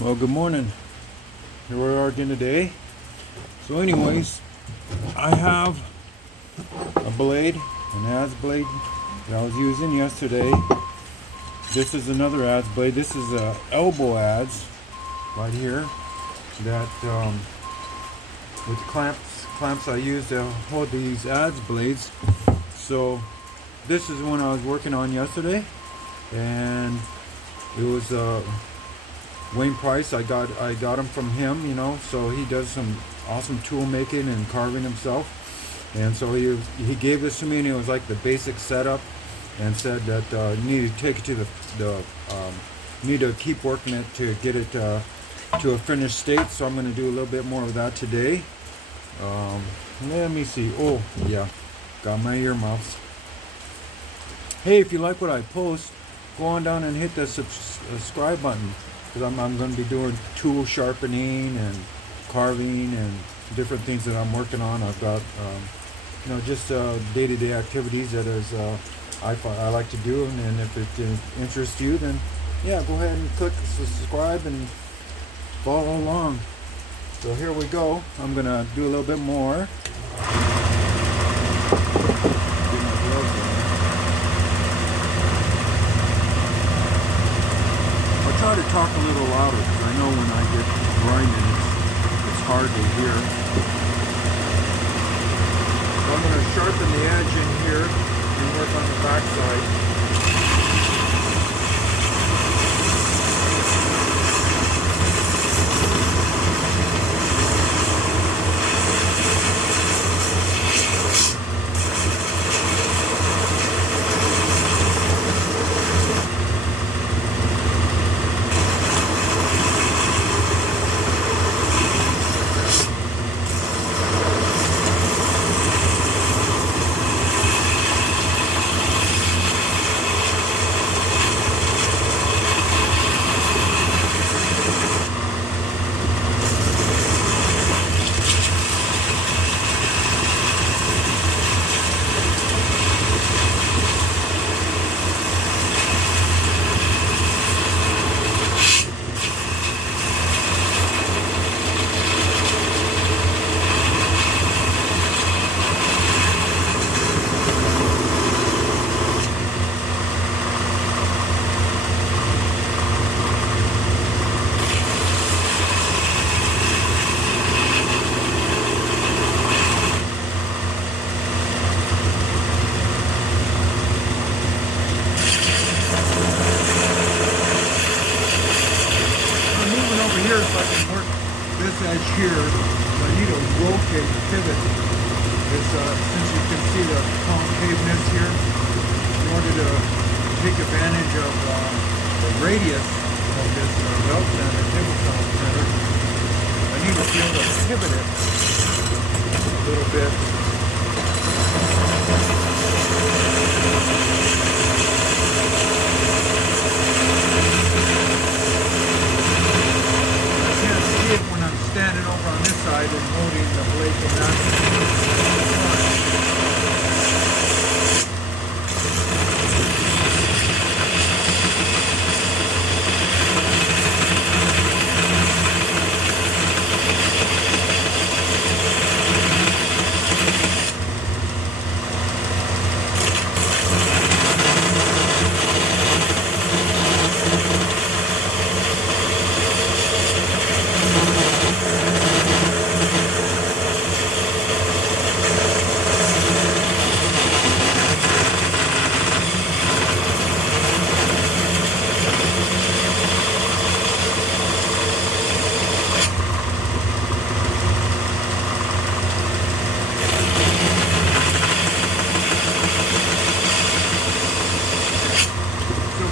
Well, good morning. Here we are again today. So anyways, I have a blade, an adze blade that I was using yesterday. This is another adze blade. This is a elbow adze right here that with clamps I use to hold these adze blades. So this is one I was working on yesterday, and it was Wayne Price. I got him from him, so he does some awesome tool making and carving himself. And so he gave this to me, and it was like the basic setup, and said that you need to take it to need to keep working it to get it to a finished state. So I'm going to do a little bit more of that today. Let me see. Oh yeah, got my earmuffs. Hey, if you like what I post, go on down and hit the subscribe button, because I'm going to be doing tool sharpening and carving and different things that I'm working on. I've got just day-to-day activities that I like to do, and if it interests you, then yeah, go ahead and click subscribe and follow along. So here we go. I'm going to do a little bit more. Try to talk a little louder, because I know when I get grinding it's hard to hear. So I'm going to sharpen the edge in here and work on the back side. Here, if I can work this edge here, I need to rotate, pivot this, since you can see the concaveness here. In order to take advantage of the radius of this belt center, tabletop center, I need to be able to pivot it a little bit. When I'm standing over on this side and holding the blade from that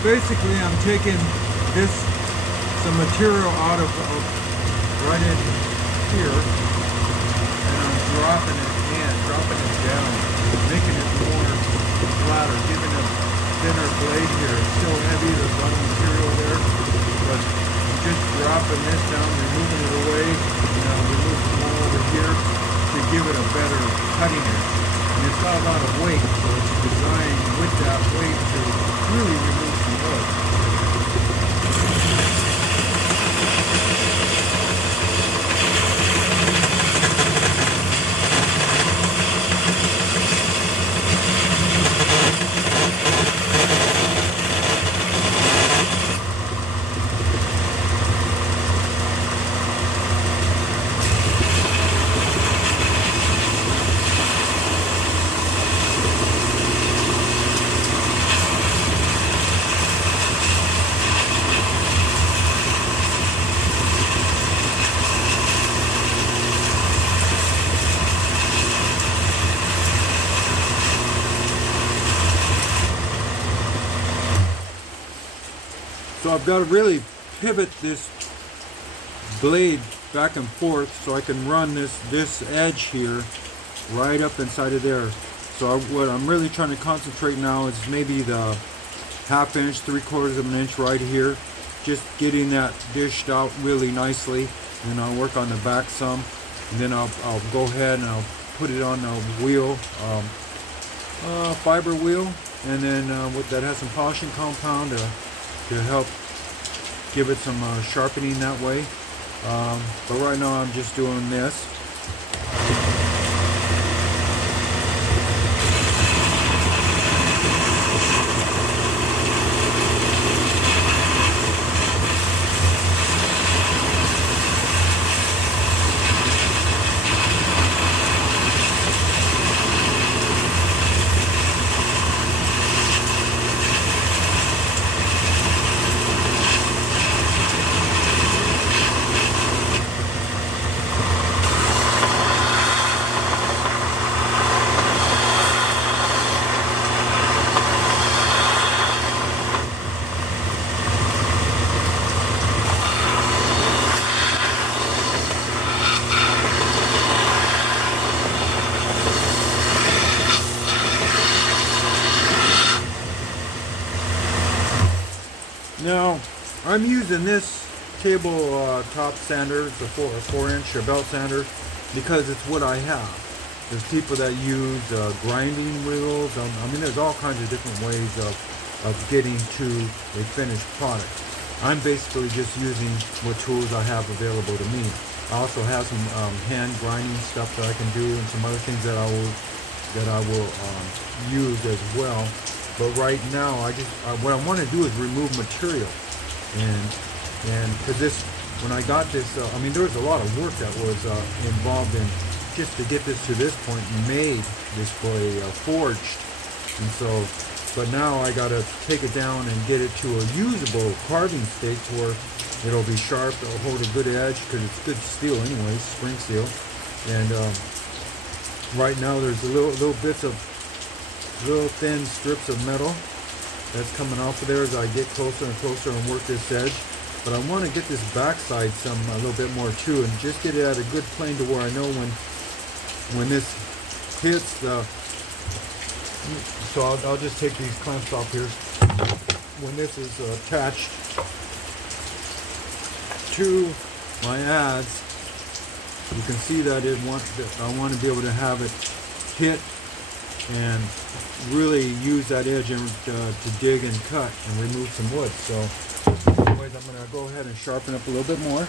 basically I'm taking some material out of right in here, and I'm dropping it down, making it more flatter, giving a thinner blade here. It's still heavy, there's a lot of material there, but I'm just dropping this down, removing it away, and I'll remove some more over here to give it a better cutting edge. And it's got a lot of weight, so it's designed with that weight to really remove some wood. So I've got to really pivot this blade back and forth so I can run this edge here right up inside of there. So what I'm really trying to concentrate now is maybe the 1/2 inch, 3/4 of an inch right here, just getting that dished out really nicely. And I'll work on the back some, and then I'll go ahead and I'll put it on a wheel, fiber wheel, and then that has some polishing compound to help give it some sharpening that way. But right now I'm just doing this. Now, I'm using this table top sander, the 4-inch belt sander, because it's what I have. There's people that use grinding wheels. I mean, there's all kinds of different ways of getting to a finished product. I'm basically just using what tools I have available to me. I also have some hand grinding stuff that I can do, and some other things that I will use as well. But right now, what I want to do is remove material, and because when I got this, I mean, there was a lot of work that was involved in just to get this to this point, made this blade forged, and so. But now I got to take it down and get it to a usable carving state where it'll be sharp, it'll hold a good edge because it's good steel anyways, spring steel. And right now there's little bits of little thin strips of metal that's coming off of there as I get closer and closer and work this edge. But I want to get this backside a little bit more too, and just get it at a good plane to where I know when this hits the. So I'll just take these clamps off here. When this is attached to my adze, you can see that I want to be able to have it hit and really use that edge to dig and cut and remove some wood. So anyways, I'm going to go ahead and sharpen up a little bit more.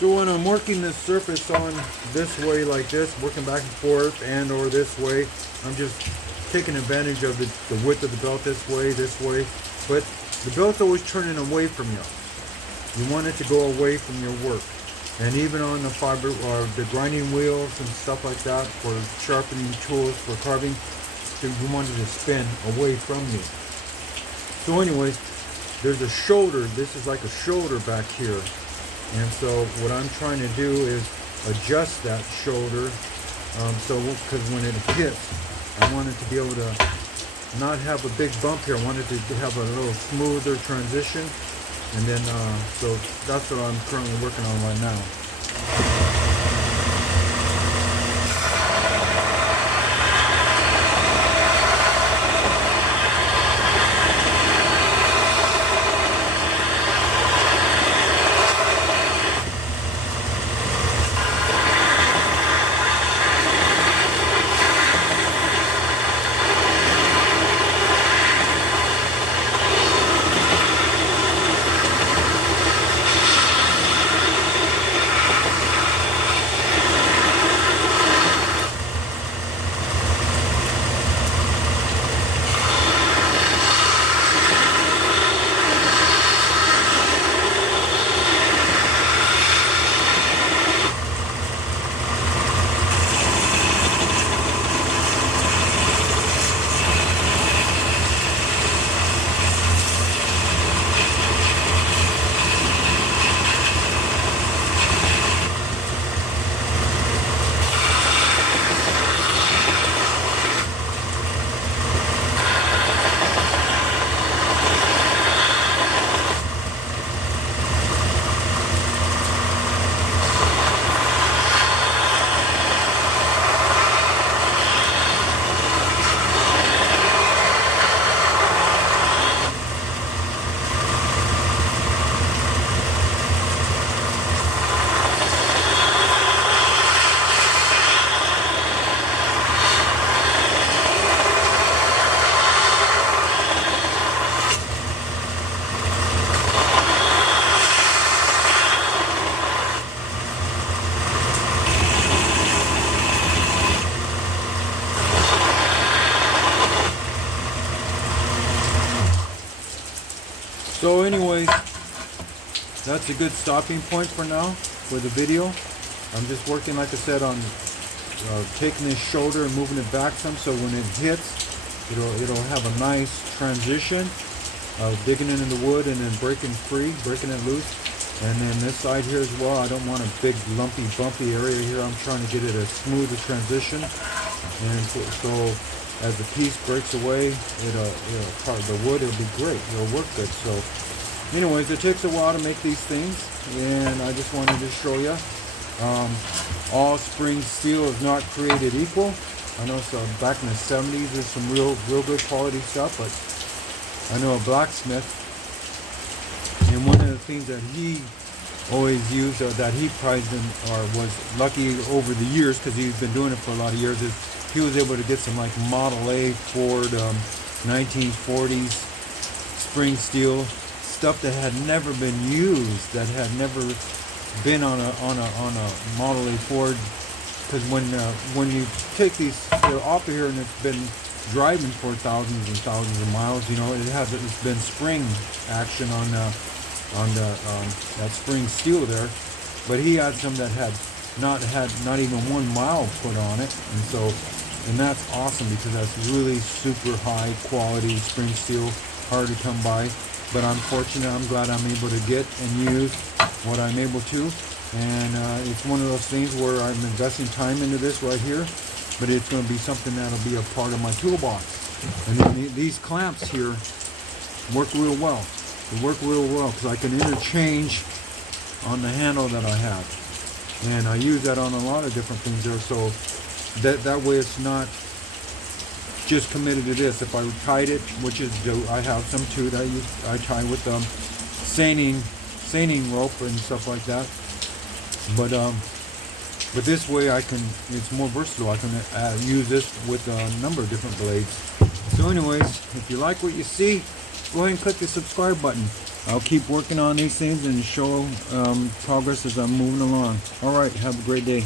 So when I'm working this surface on this way like this, working back and forth and or this way, I'm just taking advantage of the width of the belt this way, but the belt's always turning away from you. You want it to go away from your work. And even on the fiber or the grinding wheels and stuff like that for sharpening tools for carving, you want it to spin away from you. So anyways, there's a shoulder. This is like a shoulder back here. And so what I'm trying to do is adjust that shoulder. Because when it hits, I want it to be able to not have a big bump here. I want it to have a little smoother transition. And then, so that's what I'm currently working on right now. that's a good stopping point for now for the video. I'm just working, like I said, on taking this shoulder and moving it back some, so when it hits, it'll have a nice transition of digging into the wood and then breaking it loose. And then this side here as well, I don't want a big lumpy bumpy area here. I'm trying to get it as smooth a transition, and so as the piece breaks away, the wood, it'll be great, it'll work good. So anyways, it takes a while to make these things, and I just wanted to show you. All spring steel is not created equal. I know, so back in the 70s there's some real good quality stuff, but I know a blacksmith, and one of the things that he always used, that he prized or was lucky over the years, because he's been doing it for a lot of years, is he was able to get some like Model A Ford 1940s spring steel stuff that had never been used, that had never been on a Model A Ford. Because when you take these, they're off of here and it's been driving for thousands and thousands of miles, it's been spring action on that spring steel there. But he had some that had not even 1 mile put on it, and that's awesome, because that's really super high quality spring steel, hard to come by. But I'm fortunate, I'm glad I'm able to get and use what I'm able to. And it's one of those things where I'm investing time into this right here, but it's going to be something that'll be a part of my toolbox. And then these clamps here work real well. They work real well because I can interchange on the handle that I have, and I use that on a lot of different things there. So that way it's not just committed to this. If I tied it, which is, I have some too that I tie with seining rope and stuff like that. But this way it's more versatile. I can use this with a number of different blades. So anyways, if you like what you see, go ahead and click the subscribe button. I'll keep working on these things and show progress as I'm moving along. Alright, have a great day.